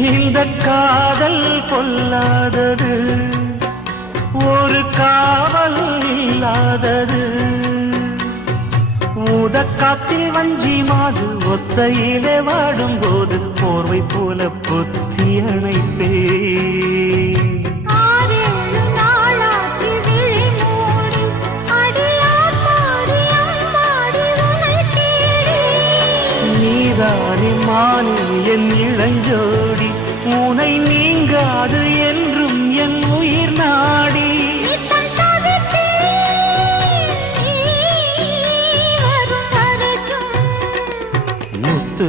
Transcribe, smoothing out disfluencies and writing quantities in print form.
இந்த காதல் பொல்லாதது, ஒரு காவல் இல்லாதது. ஊதக்காத்தில் வஞ்சி மாது ஒத்தையிலே வாடும் போது போர்வை போல பொத்தி அணைப்பே. நீதானே மானே என் இளஞ்சோடி, உனை நீங்காது என்றும் என் உயிர் நாடி. முத்து